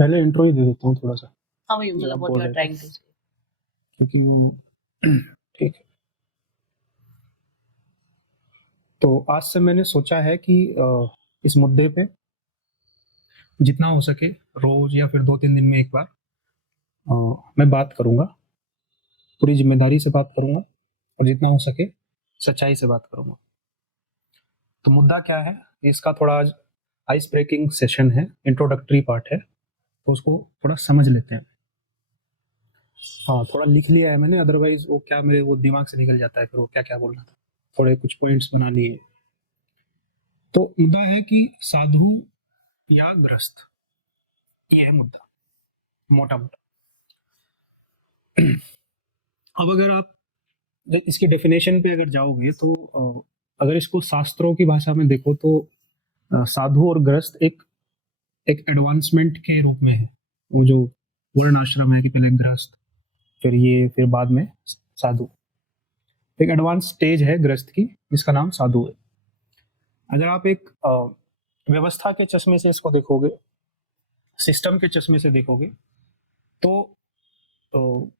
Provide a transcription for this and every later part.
पहले इंट्रो ही दे देता हूँ थोड़ा सा, हाँ वही मतलब आप व्हाट बोल यू आर रहे थे, ट्राइंग टू से। क्योंकि वो ठीक है। तो आज से मैंने सोचा है कि इस मुद्दे पे जितना हो सके रोज या फिर 2-3 दिन में एक बार मैं बात करूंगा, पूरी जिम्मेदारी से बात करूंगा और जितना हो सके सच्चाई से बात करूंगा। तो मुद्दा क्या है, इसका थोड़ा आज आइस ब्रेकिंग सेशन है, इंट्रोडक्टरी पार्ट है, तो उसको थोड़ा समझ लेते हैं। हाँ, थोड़ा लिख लिया है मैंने, अदरवाइज वो क्या मेरे वो दिमाग से निकल जाता है, फिर वो क्या क्या बोलना था, थोड़े कुछ पॉइंट्स बना लिए। तो मुद्दा है कि साधु या ग्रस्त, ये है मुद्दा मोटा मोटा। अब अगर आप इसकी डेफिनेशन पे अगर जाओगे तो अगर इसको शास्त्रों की भाषा में देखो तो साधु और ग्रस्त एक एक एडवांसमेंट के रूप में है। वो जो वर्ण आश्रम है कि पहले गृहस्थ, फिर ये, फिर बाद में साधु, एक एडवांस स्टेज है गृहस्थ की जिसका नाम साधु है। अगर आप एक व्यवस्था के चश्मे से इसको देखोगे, सिस्टम के चश्मे से देखोगे, तो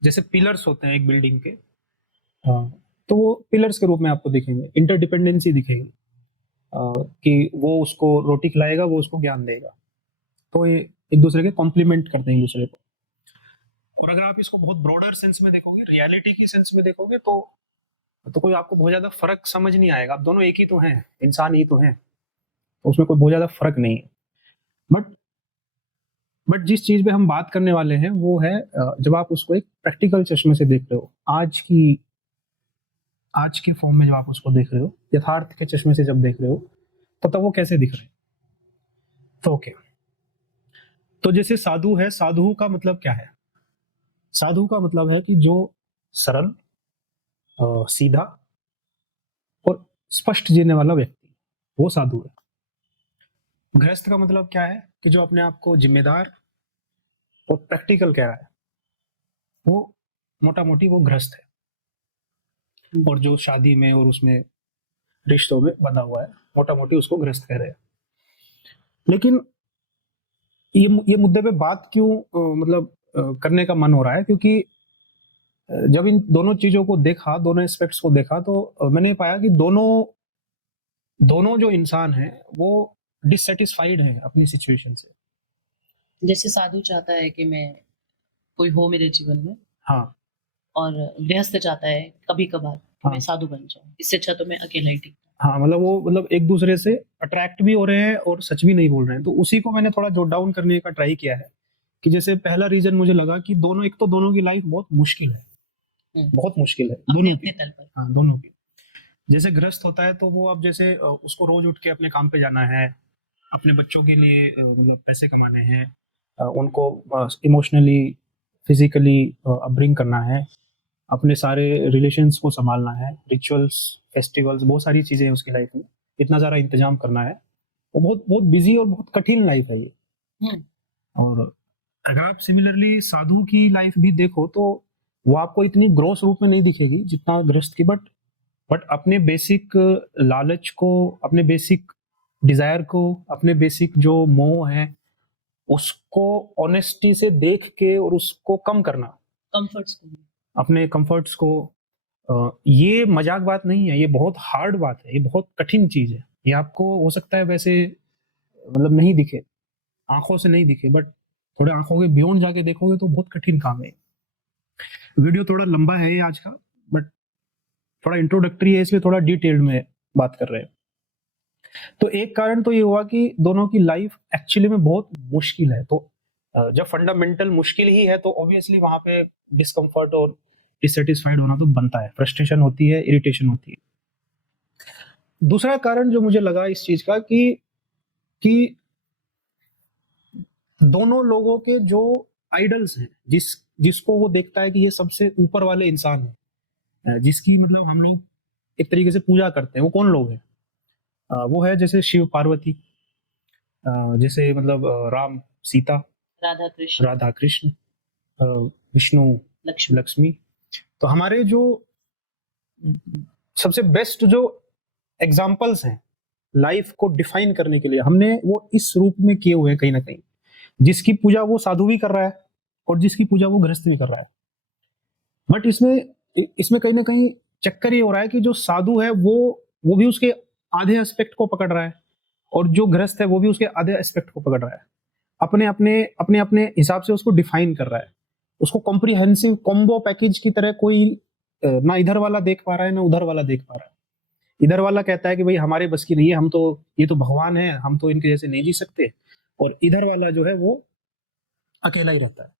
जैसे पिलर्स होते हैं एक बिल्डिंग के, तो वो पिलर्स के रूप में आपको दिखेंगे, इंटरडिपेंडेंसी दिखेगी, कि वो उसको रोटी खिलाएगा, वो उसको ज्ञान देगा, तो ये एक दूसरे के कॉम्प्लीमेंट करते हैं एक दूसरे को। और अगर आप इसको बहुत ब्रॉडर सेंस में देखोगे, रियलिटी की सेंस में देखोगे, तो कोई आपको बहुत ज्यादा फर्क समझ नहीं आएगा। आप दोनों एक ही तो हैं, इंसान ही तो हैं, तो उसमें कोई बहुत ज्यादा फर्क नहीं है। बट बट जिस चीज पे हम बात करने वाले हैं वो है जब आप उसको एक प्रैक्टिकल चश्मे से देख रहे हो, आज के फॉर्म में जब आप उसको देख रहे हो, यथार्थ के चश्मे से जब देख रहे हो, तो तब वो कैसे दिख रहे हैं। तो ओके, तो जैसे साधु है, साधु का मतलब क्या है? साधु का मतलब है कि जो सरल, सीधा और स्पष्ट जीने वाला व्यक्ति, वो साधु है। गृहस्थ का मतलब क्या है कि जो अपने आप को जिम्मेदार और प्रैक्टिकल कह रहा है, वो मोटा मोटी वो गृहस्थ है। और जो शादी में और उसमें रिश्तों में बंधा हुआ है, मोटा मोटी उसको गृहस्थ कह रहे हैं। लेकिन ये मुद्दे पे बात क्यों मतलब करने का मन हो रहा है, क्योंकि जब इन दोनों चीजों को देखा, दोनों एस्पेक्ट्स को देखा, तो मैंने पाया कि दोनों दोनों जो इंसान हैं वो डिससेटिस्फाइड है अपनी सिचुएशन से। जैसे साधु चाहता है कि मैं कोई हो मेरे जीवन में, हाँ और गृहस्थ चाहता है कभी कभार कि मैं हाँ साधु बन जाऊं, इससे अच्छा तो मैं अकेला ही ठीक हूँ। हाँ, मतलब वो मतलब एक दूसरे से अट्रैक्ट भी हो रहे हैं और सच भी नहीं बोल रहे हैं। तो उसी को मैंने थोड़ा जोट डाउन करने का ट्राई किया है कि जैसे पहला रीजन मुझे लगा कि दोनों, एक तो दोनों की लाइफ बहुत मुश्किल है, बहुत मुश्किल है अपने दोनों अपने की। तल पर। हाँ, दोनों की। जैसे गृहस्थ होता है तो वो अब जैसे उसको रोज उठ के अपने काम पे जाना है, अपने बच्चों के लिए मतलब पैसे कमाने हैं, उनको इमोशनली, फिजिकली अपब्रिंग करना है, अपने सारे रिलेशंस को संभालना है, रिचुअल्स, फेस्टिवल्स, बहुत सारी चीजें हैं उसकी लाइफ में, इतना सारा इंतजाम करना है। वो बहुत बहुत बिजी और बहुत कठिन लाइफ है ये। और अगर आप सिमिलरली साधु की लाइफ भी देखो तो वो आपको इतनी ग्रोस रूप में नहीं दिखेगी जितना गृहस्थ की, बट अपने बेसिक लालच को, अपने बेसिक डिजायर को, अपने बेसिक जो मोह है, उसको ऑनेस्टी से देख के और उसको कम करना, कंफर्ट्स को। अपने कंफर्ट्स को, ये मजाक बात नहीं है, ये बहुत हार्ड बात है, ये बहुत कठिन चीज है। ये आपको हो सकता है वैसे मतलब नहीं दिखे, आंखों से नहीं दिखे, बट थोड़े आंखों के बियॉन्ड जाके देखोगे तो बहुत कठिन काम है। वीडियो थोड़ा लंबा है ये आज का, बट थोड़ा इंट्रोडक्टरी है, इसलिए थोड़ा डिटेल्ड में बात कर रहे हैं। तो एक कारण तो ये हुआ कि दोनों की लाइफ एक्चुअली में बहुत मुश्किल है। तो जब फंडामेंटल मुश्किल ही है तो ऑब्वियसली वहां पे डिस्कम्फर्ट और डिससेटिस्फाइड होना तो बनता है, फ्रस्ट्रेशन होती है, इरिटेशन होती है। दूसरा कारण जो मुझे लगा इस चीज का कि दोनों लोगों के जो आइडल्स हैं, जिसको वो देखता है कि ये सबसे ऊपर वाले इंसान है, जिसकी मतलब हम लोग एक तरीके से पूजा करते हैं, वो कौन लोग हैं? वो है जैसे शिव पार्वती, जैसे मतलब राम सीता, राधा कृष्ण, राधा कृष्ण, विष्णु लक्ष्मी। लक्ष्मी। तो हमारे जो सबसे बेस्ट जो एग्जाम्पल्स हैं लाइफ को डिफाइन करने के लिए, हमने वो इस रूप में किए हुए हैं कहीं ना कहीं। जिसकी पूजा वो साधु भी कर रहा है और जिसकी पूजा वो गृहस्थ भी कर रहा है। बट इसमें इसमें कहीं ना कहीं चक्कर ये हो रहा है कि जो साधु है वो भी उसके आधे एस्पेक्ट को पकड़ रहा है और जो गृहस्थ है वो भी उसके आधे एस्पेक्ट को पकड़ रहा है, अपने अपने अपने अपने हिसाब से उसको डिफाइन कर रहा है, उसको कॉम्प्रिहेंसिव कॉम्बो पैकेज की तरह कोई ना इधर वाला देख पा रहा है ना उधर वाला देख पा रहा है। इधर वाला कहता है कि भाई हमारे बस की नहीं है, हम तो ये तो भगवान है, हम तो इनके जैसे नहीं जी सकते, और इधर वाला जो है वो अकेला ही रहता है।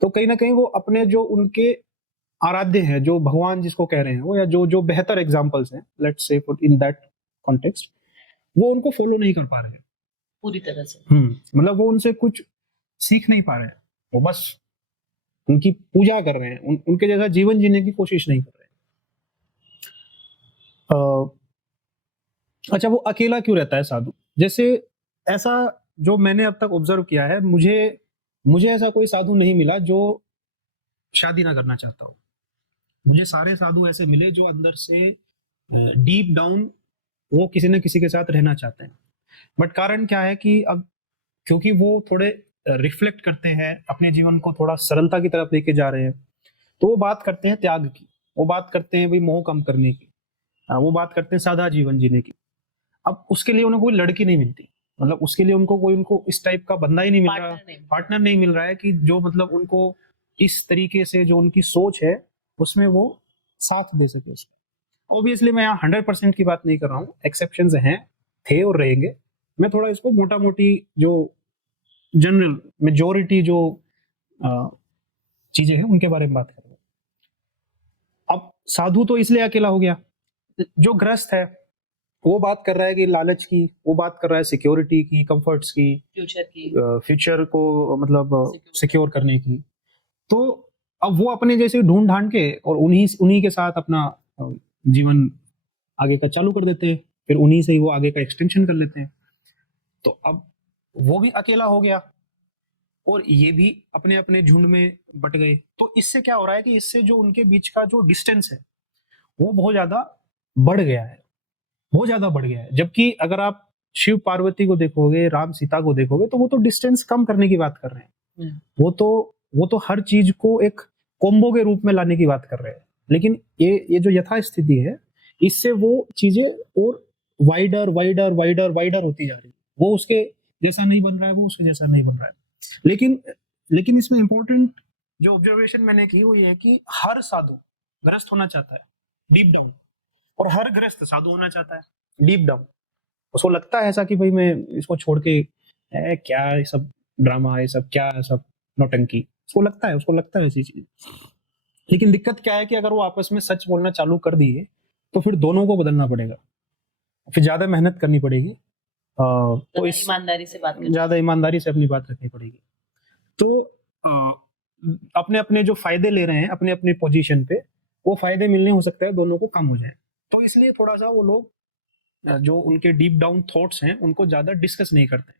तो कहीं ना कहीं वो अपने जो उनके आराध्य हैं, जो भगवान जिसको कह रहे हैं वो, या जो जो बेहतर एग्जांपल्स हैं, let's say in that context, वो उनको फॉलो नहीं कर पा रहे हैं। पूरी तरह से। मतलब वो उनसे कुछ सीख नहीं पा रहे हैं, वो बस उनकी पूजा कर रहे हैं, उनके जैसा जीवन जीने की कोशिश नहीं कर रहे हैं। अच्छा, वो अकेला क्यों रहता है साधु? जैसे ऐसा जो मैंने अब तक ऑब्जर्व किया है, मुझे ऐसा कोई साधु नहीं मिला जो शादी ना करना चाहता हो। मुझे सारे साधु ऐसे मिले जो अंदर से डीप डाउन वो किसी न किसी के साथ रहना चाहते हैं। बट कारण क्या है कि अब क्योंकि वो थोड़े रिफ्लेक्ट करते हैं, अपने जीवन को थोड़ा सरलता की तरफ लेके जा रहे हैं, तो वो बात करते हैं त्याग की, वो बात करते हैं भाई मोह कम करने की, वो बात करते हैं सादा जीवन जीने की। अब उसके लिए उन्हें कोई लड़की नहीं मिलती, मतलब उसके लिए उनको इस टाइप का बंदा ही नहीं मिल रहा, पार्टनर नहीं मिल रहा है कि जो मतलब उनको इस तरीके से जो उनकी सोच है उसमें वो साथ दे सके उसमें। ऑब्वियसली मैं यहाँ 100% की बात नहीं कर रहा हूँ, एक्सेप्शंस हैं, थे और रहेंगे। मैं थोड़ा इसको मोटा मोटी जो जनरल मेजोरिटी जो चीजें हैं उनके बारे में बात कर रहा हूँ। अब साधु तो इसलिए अकेला हो गया, जो ग्रस्त है वो बात कर रहा है कि लालच की, वो बात कर रहा है सिक्योरिटी की, कंफर्ट्स की, फ्यूचर को मतलब सिक्योर करने की। तो अब वो अपने जैसे ढूंढ ढांड के और उन्हीं के साथ अपना जीवन आगे का चालू कर देते हैं, फिर उन्हीं से ही वो आगे का एक्सटेंशन कर लेते हैं। तो अब वो भी अकेला हो गया और ये भी अपने अपने झुंड में बट गए। तो इससे क्या हो रहा है कि इससे जो उनके बीच का जो डिस्टेंस है वो बहुत ज्यादा बढ़ गया है, बहुत ज्यादा बढ़ गया है। जबकि अगर आप शिव पार्वती को देखोगे, राम सीता को देखोगे, तो वो तो डिस्टेंस कम करने की बात कर रहे हैं, वो तो हर चीज को एक कॉम्बो के रूप में लाने की बात कर रहे हैं। लेकिन ये जो यथा स्थिति है, इससे वो चीजें और वाइडर वाइडर वाइडर वाइडर होती जा रही है। वो उसके जैसा नहीं बन रहा है, वो उसके जैसा नहीं बन रहा है। लेकिन इसमें इंपॉर्टेंट जो ऑब्जर्वेशन मैंने की वो ये है कि हर साधु ग्रस्त होना चाहता है डीप डाउन, और हर ग्रस्त साधु होना चाहता है डीप डाउन। उसको लगता है ऐसा कि भाई मैं इसको छोड़ के क्या ये सब ड्रामा, ये सब क्या, सब नौटंकी, उसको लगता है ऐसी चीज। लेकिन दिक्कत क्या है कि अगर वो आपस में सच बोलना चालू कर दिए तो फिर दोनों को बदलना पड़ेगा, फिर ज्यादा मेहनत करनी पड़ेगी, तो इस ईमानदारी से बात ज्यादा ईमानदारी से अपनी बात रखनी पड़ेगी। तो अपने अपने जो फायदे ले रहे हैं अपने अपने पोजीशन पे, वो फायदे मिलने हो सकता है दोनों को कम हो जाए। तो इसलिए थोड़ा सा वो लोग जो उनके डीप डाउन थॉट्स हैं उनको ज्यादा डिस्कस नहीं करते।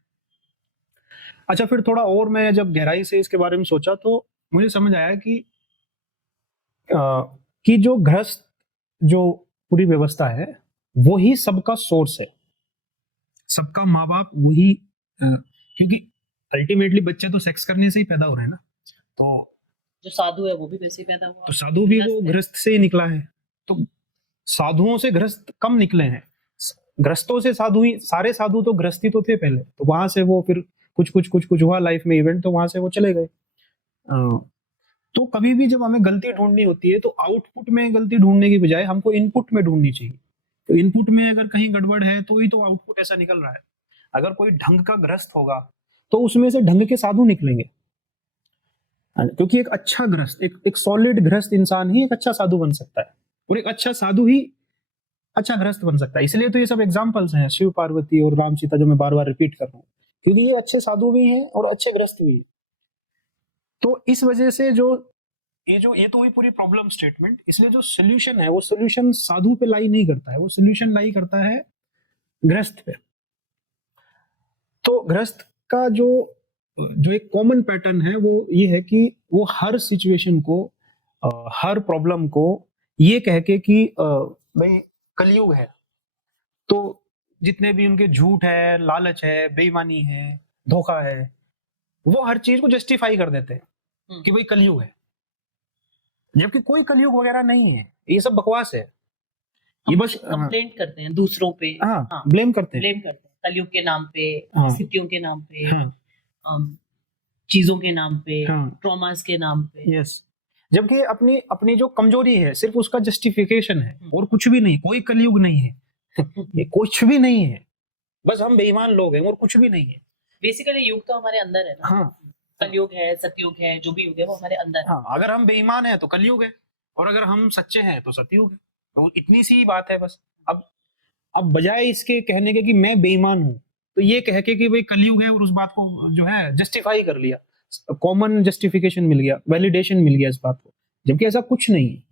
अच्छा, फिर थोड़ा और मैं जब गहराई से इसके बारे में सोचा तो मुझे समझ आया कि जो गृहस्थ जो पूरी व्यवस्था है वही सबका सोर्स है, सबका माँ बाप वही, क्योंकि अल्टीमेटली बच्चे तो सेक्स करने से ही पैदा हो रहे हैं ना। तो जो साधु है वो भी वैसे ही पैदा हुआ, तो साधु भी वो गृहस्थ से ही निकला है। तो साधुओं से गृहस्थ कम निकले हैं, ग्रस्तों से साधु ही, सारे साधु तो गृहस्थी तो थे पहले, तो वहां से वो फिर कुछ हुआ लाइफ में इवेंट, तो वहां से वो चले गए। तो कभी भी जब हमें गलती ढूंढनी होती है तो आउटपुट में गलती ढूंढने की बजाय हमको इनपुट में ढूंढनी चाहिए। तो इनपुट में अगर कहीं गड़बड़ है तो ही तो आउटपुट ऐसा निकल रहा है। अगर कोई ढंग का ग्रस्त होगा तो उसमें से ढंग के साधु निकलेंगे, क्योंकि एक अच्छा ग्रस्त, एक सॉलिड ग्रस्त इंसान ही एक अच्छा साधु बन सकता है, और एक अच्छा साधु ही अच्छा ग्रस्त बन सकता है। इसलिए तो ये सब एग्जाम्पल्स हैं, शिव पार्वती और राम सीता, जो मैं बार बार रिपीट कर रहा हूँ, क्योंकि ये अच्छे साधु भी हैं और अच्छे ग्रस्त भी हैं। तो इस वजह से ये तो हुई पूरी प्रॉब्लम स्टेटमेंट। इसलिए जो सोल्यूशन है वो सोल्यूशन साधु पे लाई नहीं करता है, वो सोल्यूशन लाई करता है ग्रस्त पे। तो ग्रस्त का जो एक कॉमन पैटर्न है वो ये है कि वो हर सिचुएशन को, हर प्रॉब्लम को ये कह के कि भाई कलयुग है, तो जितने भी उनके झूठ है, लालच है, बेईमानी है, धोखा है, वो हर चीज को जस्टिफाई कर देते हैं कि भाई कलयुग है, जबकि कोई कलयुग वगैरह नहीं है, ये सब बकवास है, ये बस कंप्लेंट करते हैं दूसरों पे, हाँ ब्लेम करते हैं, ब्लेम करते हैं कलयुग के नाम पे, हाँ। स्थितियों के नाम पे, हाँ चीजों के नाम पे, हाँ ट्रॉमास के नाम पे। यस, जबकि अपनी अपनी जो कमजोरी है सिर्फ उसका जस्टिफिकेशन है और कुछ भी नहीं, कोई कलयुग नहीं है ये कुछ भी नहीं है, बस हम बेईमान लोग हैं और कुछ भी नहीं है। बेसिकली युग तो हमारे अंदर है ना। हाँ कलयुग है, सतयुग है, जो भी युग है वो हमारे अंदर है। हाँ, अगर हम बेईमान हैं तो कलयुग है, और अगर हम सच्चे हैं तो सतयुग है, तो इतनी सी बात है बस। अब बजाय इसके कहने के कि मैं बेईमान हूं, तो ये कह के कि भाई कलयुग है और उस बात को जो है जस्टिफाई कर लिया, कॉमन जस्टिफिकेशन मिल गया, वैलिडेशन मिल गया इस बात को, जबकि ऐसा कुछ नहीं है।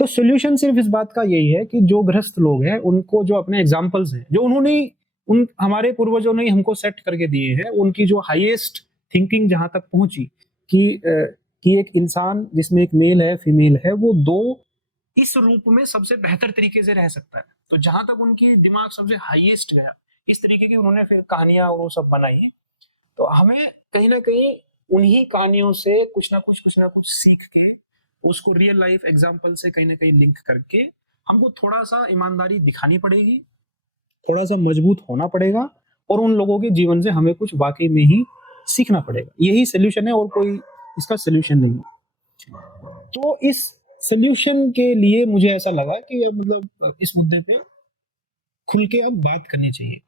तो सोल्यूशन सिर्फ इस बात का यही है कि जो गृहस्थ लोग हैं उनको जो अपने एग्जाम्पल्स हैं जो उन्होंने उन हमारे पूर्वजों ने हमको सेट करके दिए हैं, उनकी जो हाईएस्ट थिंकिंग जहां तक पहुंची कि एक इंसान जिसमें एक मेल है फीमेल है, वो दो इस रूप में सबसे बेहतर तरीके से रह सकता है। तो जहां तक उनकी दिमाग सबसे हाईएस्ट गया, इस तरीके की उन्होंने फिर कहानियां और वो सब बनाई। तो हमें कहीं ना कहीं उन्हीं कहानियों से कुछ ना कुछ सीख के उसको रियल लाइफ एग्जाम्पल से कहीं ना कहीं लिंक करके हमको थोड़ा सा ईमानदारी दिखानी पड़ेगी, थोड़ा सा मजबूत होना पड़ेगा, और उन लोगों के जीवन से हमें कुछ वाकई में ही सीखना पड़ेगा। यही सोल्यूशन है, और कोई इसका सोल्यूशन नहीं है। तो इस सोल्यूशन के लिए मुझे ऐसा लगा कि अब मतलब इस मुद्दे पे खुल के अब बात करनी चाहिए,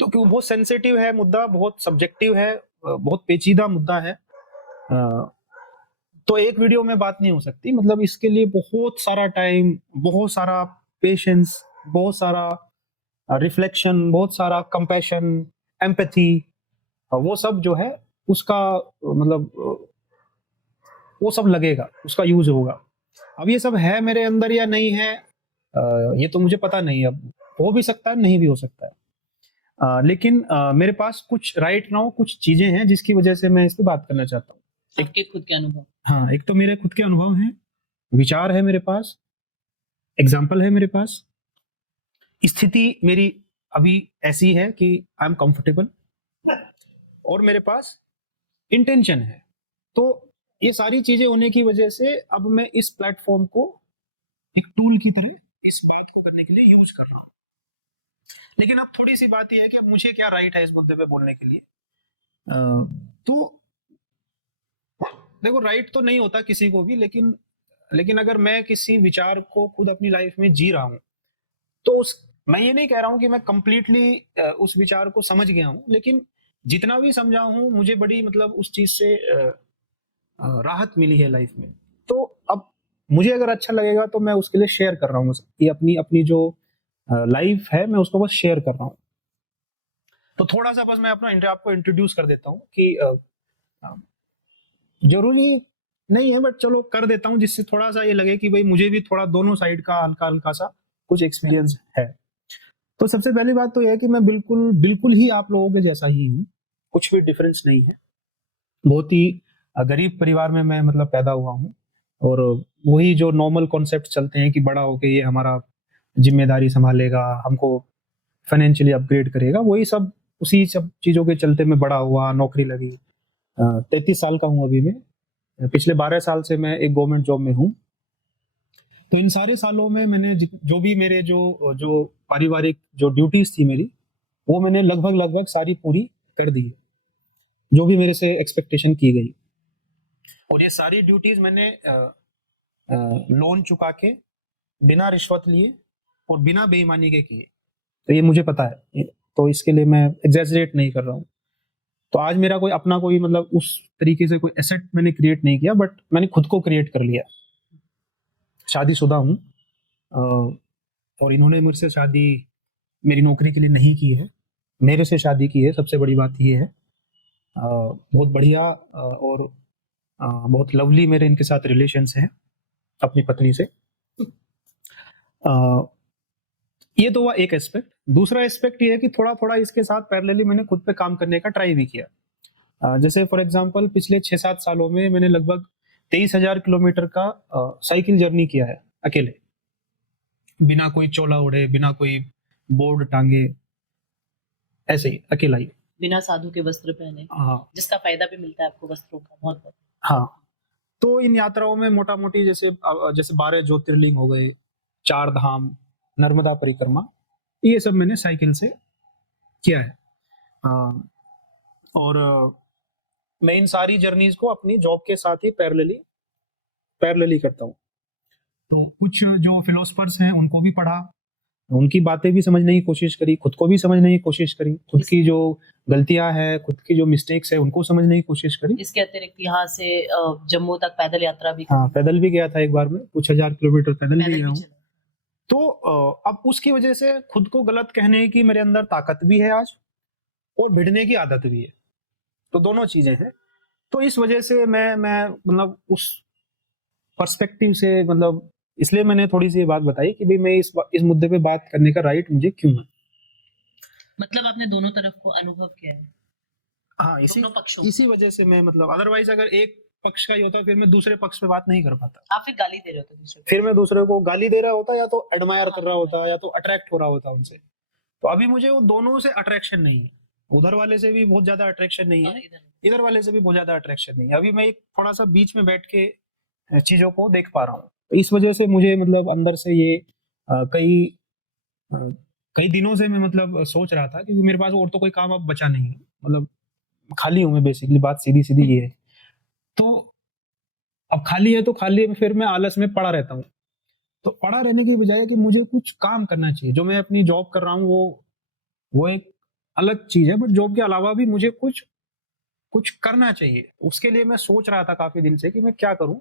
तो क्यों बहुत सेंसिटिव है मुद्दा, बहुत सब्जेक्टिव है, बहुत पेचीदा मुद्दा है। तो एक वीडियो में बात नहीं हो सकती, मतलब इसके लिए बहुत सारा टाइम, बहुत सारा पेशेंस, बहुत सारा रिफ्लेक्शन, बहुत सारा कंपैशन, एम्पैथी, वो सब जो है उसका मतलब वो सब लगेगा, उसका यूज होगा। अब ये सब है मेरे अंदर या नहीं है, ये तो मुझे पता नहीं, अब हो भी सकता है नहीं भी हो सकता है, लेकिन मेरे पास कुछ राइट नाउ कुछ चीजें हैं जिसकी वजह से मैं इस पे बात करना चाहता हूँ। आपके खुद के अनुभव। हाँ, एक तो मेरे खुद के अनुभव हैं, विचार है मेरे पास, एग्जाम्पल है मेरे पास, स्थिति मेरी अभी ऐसी है कि आई एम कंफर्टेबल, और मेरे पास इंटेंशन है। तो ये सारी चीजें होने की वजह से अब मैं इस प्लेटफॉर्म को एक टूल की तरह इस बात को करने के लिए यूज कर रहा हूँ। लेकिन अब थोड़ी सी बात यह है कि अब मुझे क्या राइट है इस मुद्दे पे बोलने के लिए। तो देखो, राइट तो नहीं होता किसी को भी, लेकिन अगर मैं किसी विचार को खुद अपनी लाइफ में जी रहा हूं, तो मैं ये नहीं कह रहा हूं कि मैं कंप्लीटली उस विचार को समझ गया हूं, लेकिन जितना भी समझा हूं मुझे बड़ी मतलब उस चीज से राहत मिली है लाइफ में। तो अब मुझे अगर अच्छा लगेगा तो मैं उसके लिए शेयर कर रहा हूँ, कि अपनी अपनी जो लाइफ है मैं उसको बस शेयर कर रहा हूँ। तो थोड़ा सा बस मैं अपना आपको इंट्रोड्यूस कर देता हूँ कि जरूरी नहीं है बट चलो कर देता हूँ, जिससे थोड़ा सा ये लगे कि भाई मुझे भी थोड़ा दोनों साइड का हल्का हल्का सा कुछ एक्सपीरियंस है। तो सबसे पहली बात तो यह है कि मैं बिल्कुल बिल्कुल ही आप लोगों के जैसा ही हूँ, कुछ भी डिफरेंस नहीं है। बहुत ही गरीब परिवार में मैं मतलब पैदा हुआ हूँ, और वही जो नॉर्मल कॉन्सेप्ट चलते हैं कि बड़ा होके ये हमारा जिम्मेदारी संभालेगा, हमको फाइनेंशियली अपग्रेड करेगा, वही सब उसी सब चीजों के चलते मैं बड़ा हुआ, नौकरी लगी। 33 साल का हूँ अभी मैं, पिछले 12 साल से मैं एक गवर्नमेंट जॉब में हूँ। तो इन सारे सालों में मैंने जो भी मेरे जो पारिवारिक जो ड्यूटीज थी मेरी, वो मैंने लगभग सारी पूरी कर दी है, जो भी मेरे से एक्सपेक्टेशन की गई। और ये सारी ड्यूटीज मैंने लोन चुका के, बिना रिश्वत लिए और बिना बेईमानी के किए। तो ये मुझे पता है, तो इसके लिए मैं एग्जैजरेट नहीं कर रहा हूँ। तो आज मेरा कोई अपना कोई मतलब उस तरीके से कोई एसेट मैंने क्रिएट नहीं किया, बट मैंने खुद को क्रिएट कर लिया। शादीशुदा हूँ, और इन्होंने मुझसे शादी मेरी नौकरी के लिए नहीं की है, मेरे से शादी की है। सबसे बड़ी बात ये है, बहुत बढ़िया और बहुत लवली मेरे इनके साथ रिलेशंस हैं अपनी पत्नी से। ये तो हुआ एक एस्पेक्ट। दूसरा एस्पेक्ट ये है कि थोड़ा थोड़ा इसके साथ पैरेलली मैंने खुद पे काम करने का ट्राई भी किया। जैसे फॉर एग्जांपल पिछले 6-7 सालों में मैंने लगभग 23,000 किलोमीटर का साइकिल जर्नी किया है अकेले, बिना कोई चोला ओढ़े, बिना कोई बोर्ड टांगे, ऐसे ही अकेला ही। बिना साधु के वस्त्र पहने, हाँ जिसका फायदा भी मिलता है आपको वस्त्रों का बहुत बहुत। हाँ। तो इन यात्राओं में मोटा मोटी जैसे 12 ज्योतिर्लिंग हो गए, 4 धाम, नर्मदा परिक्रमा, ये सब मैंने साइकिल से किया है। और मैं इन सारी जर्नीज को अपनी जॉब के साथ ही पैरेलली करता हूँ। तो कुछ जो फिलोसफर्स हैं उनको भी पढ़ा, उनकी बातें भी समझने की कोशिश करी, खुद को भी समझने की कोशिश करी, खुद की जो गलतियां हैं, खुद की जो मिस्टेक्स है उनको समझने की कोशिश करी। इसके अतिरिक्त यहाँ से जम्मू तक पैदल यात्रा भी हाँ, करी। पैदल भी गया था एक बार में, कुछ 1000 किलोमीटर पैदल भी पैदल गया भी हूँ। चला। तो अब उसकी वजह से खुद को गलत कहने की मेरे अंदर ताकत भी है आज, और भिड़ने की आदत भी है, तो दोनों चीजें हैं। तो इस वजह से मैं मतलब उस पर्सपेक्टिव से, मतलब इसलिए मैंने थोड़ी सी ये बात बताई कि भाई मैं इस मुद्दे पे बात करने का राइट मुझे क्यों है। मतलब आपने दोनों तरफ को अनुभव किया है, हाँ, दोनों पक्षों को। इसी वजह से मैं, मतलब अदरवाइज अगर एक पक्ष का ही होता फिर मैं दूसरे पक्ष पे बात नहीं कर पाता, आप फिर गाली दे रहे होते दूसरे को। फिर मैं दूसरे को गाली दे रहा होता, या तो एडमायर कर रहा हाँ, होता, या तो अट्रैक्ट हो रहा होता उनसे। तो अभी मुझे वो दोनों से अट्रैक्शन नहीं है, उधर वाले से भी बहुत ज्यादा अट्रैक्शन नहीं और है, इधर इधर वाले से भी बहुत ज्यादा अट्रैक्शन नहीं है। अभी मैं एक थोड़ा सा बीच में बैठ के चीजों को देख पा रहा हूँ। तो इस वजह से मुझे, मतलब अंदर से ये अ, कई दिनों से मैं, मतलब सोच रहा था, क्योंकि मेरे पास और तो कोई काम अब बचा नहीं है, मतलब खाली हूं मैं, बेसिकली बात सीधी सीधी ये है। तो अब खाली है तो खाली है, फिर मैं आलस में पड़ा रहता हूँ। तो पड़ा रहने की बजाय कि मुझे कुछ काम करना चाहिए। जो मैं अपनी जॉब कर रहा हूँ वो एक अलग चीज है, बट जॉब के अलावा भी मुझे कुछ कुछ करना चाहिए। उसके लिए मैं सोच रहा था काफी दिन से कि मैं क्या करूं।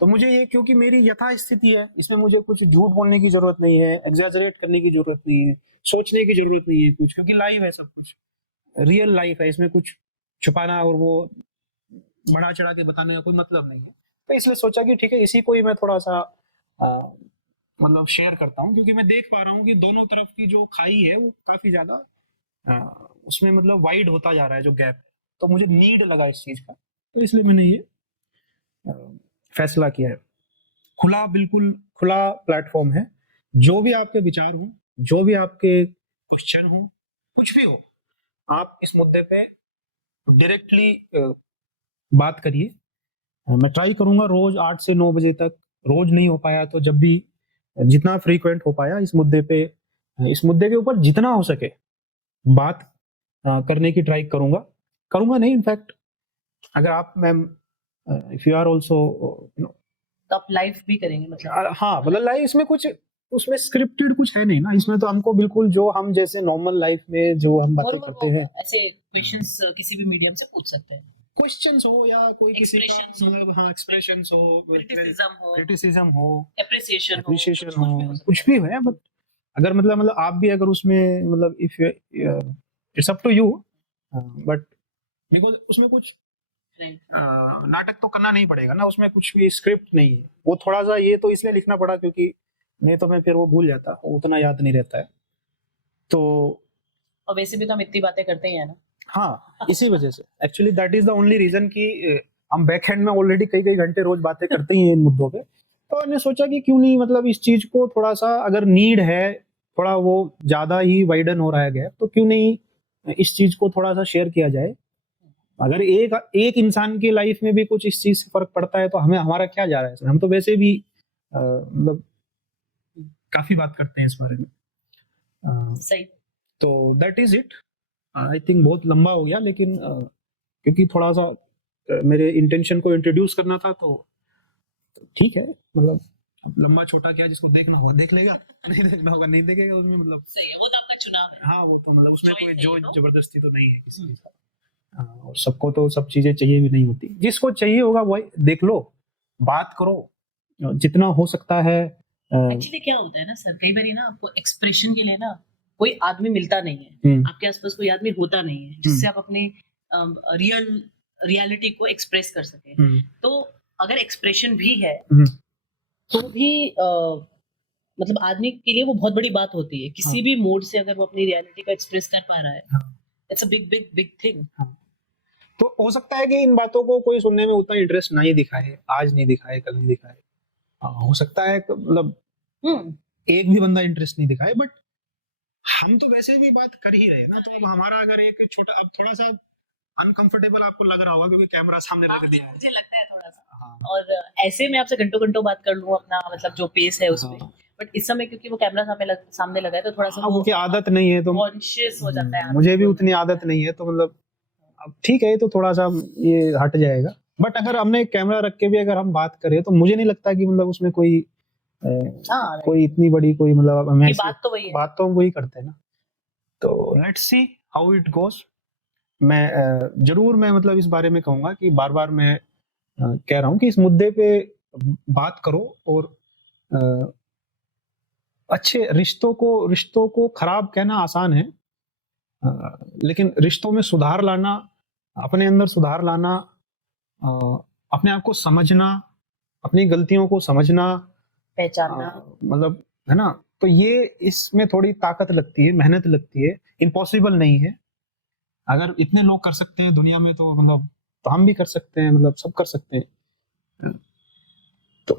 तो मुझे ये, क्योंकि मेरी यथा स्थिति है, इसमें मुझे कुछ झूठ बोलने की जरूरत नहीं है, एग्जैजरेट करने की जरूरत नहीं है, सोचने की जरूरत नहीं है कुछ, क्योंकि लाइव है, सब कुछ रियल लाइफ है, इसमें कुछ छुपाना और वो बढ़ा चढ़ा के बताने का कोई मतलब नहीं है। तो इसलिए सोचा कि ठीक है, इसी को ही मैं थोड़ा सा मतलब शेयर करता हूँ, क्योंकि मैं देख पा रहा हूँ कि दोनों तरफ की जो खाई है वो काफी ज्यादा उसमें मतलब वाइड होता जा रहा है जो गैप। तो मुझे नीड लगा इस चीज का, तो इसलिए मैंने ये अ, फैसला किया है। बिल्कुल खुला प्लेटफॉर्म है। जो भी आपके विचार हो, जो भी आपके क्वेश्चन हो, कुछ भी हो, आप इस मुद्दे पे डायरेक्टली बात करिए। मैं ट्राई करूंगा रोज 8 से 9 बजे तक। रोज नहीं हो पाया तो जब भी जितना फ्रीक्वेंट हो पाया इस मुद्दे के ऊपर जितना हो सके बात करने की ट्राई करूंगा नहीं, इनफैक्ट अगर आप ma'am, if you are also, तो आप लाइव भी करेंगे मतलब? हाँ, मतलब लाइफ इसमें कुछ, उसमें स्क्रिप्टेड कुछ है नहीं ना, इसमें तो हमको बिल्कुल जो हम जैसे नॉर्मल लाइफ में जो हम बातें करते हैं, ऐसे क्वेश्चंस किसी भी मीडियम से पूछ सकते हैं। क्वेश्चंस हो या कोई किसी का, Expressions हो। मतलब हाँ, एक्सप्रेशंस हो, क्रिटिसिज्म हो, एप्रिसिएशन एप्रिसिएशन कुछ भी हो, सकता कुछ भी है। बट अगर मतलब आप भी अगर उसमें, मतलब if it's up to you, but because उसमें कुछ है। नाटक तो करना नहीं पड़ेगा ना, उसमें कुछ भी स्क्रिप्ट नहीं है। वो थोड़ा सा ये तो इसलिए लिखना पड़ा क्योंकि नहीं तो मैं फिर वो भूल जाता, उतना याद नहीं रहता है। तो और वैसे भी तो हम इतनी बातें करते ही हैं ना। हाँ, इसी वजह से actually that is the only reason कि हम बैक हैंड में ऑलरेडी कई कई घंटे रोज बातें करते ही हैं इन मुद्दों पे। तो मैंने सोचा कि क्यों नहीं, मतलब इस चीज को थोड़ा सा, अगर नीड है, थोड़ा वो ज्यादा ही वाइडन हो रहा है गैप, तो क्यों नहीं इस चीज को थोड़ा सा शेयर किया जाए। अगर एक एक इंसान की लाइफ में भी कुछ इस चीज से फर्क पड़ता है तो हमें, हमारा क्या जा रहा है इसमें? हम तो वैसे भी मतलब काफी बात करते हैं इस बारे में। सही। तो that is it. I think बहुत लंबा हो गया, लेकिन क्योंकि थोड़ा सा मेरे इंटेंशन को इंट्रोड्यूस करना था, तो ठीक है, मतलब अब लंबा छोटा क्या, जिसको देखना होगा देख लेगा, नहीं देखना होगा नहीं देखेगा, उसमें मतलब सही है, वो तो आपका चुनाव है। हाँ, वो तो मतलब उसमें Choice कोई है जो ये तो। जबरदस्ती तो नहीं है किसी के साथ। और सबको तो सब चीजें चाहिए भी नहीं होती, जिसको चाहिए होगा वही देख लो, बात करो जितना हो सकता है। एक्चुअली क्या होता है ना सर, कई बार ना आपको एक्सप्रेशन के लिए ना कोई आदमी मिलता नहीं है, आपके आसपास कोई आदमी होता नहीं है जिससे आप अपनी रियलिटी को एक्सप्रेस कर सके। तो अगर एक्सप्रेशन भी है तो भी मतलब आदमी के लिए वो बहुत बड़ी बात होती है। किसी भी मोड से अगर वो अपनी रियलिटी को एक्सप्रेस कर पा रहा है, it's a big big big thing. तो हो सकता है कि इन बातों को कोई सुनने में उतना इंटरेस्ट नहीं दिखाए, आज नहीं दिखाए, कल नहीं दिखाए। हो सकता है मतलब एक भी बंदा इंटरेस्ट नहीं दिखाए, बट हम तो वैसे भी बात कर ही रहे हैं ना, तो अब हमारा अगर एक छोटा, अब थोड़ा सा अनकंफर्टेबल आपको लग रहा होगा क्योंकि कैमरा सामने हाँ, लग दिया है। मुझे लगता है थोड़ा सा। हाँ और ऐसे में आपसे घंटों घंटों बात कर लूं अपना मतलब जो पेस है उसमें, हाँ बट इस समय क्योंकि वो कैमरा सामने लगा है तो थोड़ा सा हाँ, वो उनकी आदत नहीं है तो कॉन्शियस हो जाता है आदमी मुझे भी बोलने उतनी में। आदत नहीं है, तो मतलब अब ठीक है, ये तो थोड़ा सा ये हट जाएगा। बट अगर हमने एक कैमरा रख के भी अगर हम बात करें तो मुझे नहीं लगता कि मतलब उसमें कोई हाँ, कोई इतनी बड़ी कोई मतलब हमें कि बात तो वही है। बात तो हम वही करते हैं ना। तो let's see how it goes. मैं जरूर मैं मतलब इस बारे में कहूंगा कि बार बार मैं कह रहा हूँ कि इस मुद्दे पे बात करो, और अ, अच्छे रिश्तों को खराब कहना आसान है, लेकिन रिश्तों में सुधार लाना, अपने अंदर सुधार लाना, अ, अपने आप को समझना, अपनी गलतियों को समझना, पहचानना। मतलब है ना, तो ये इसमें थोड़ी ताकत लगती है, मेहनत लगती है, इम्पॉसिबल नहीं है। अगर इतने लोग कर सकते हैं दुनिया में तो मतलब तो हम भी कर सकते हैं, मतलब सब कर सकते हैं। तो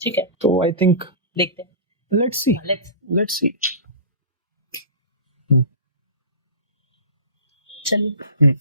ठीक है, तो आई थिंक देखते हैं। Let's see, let's let's see. चलिए।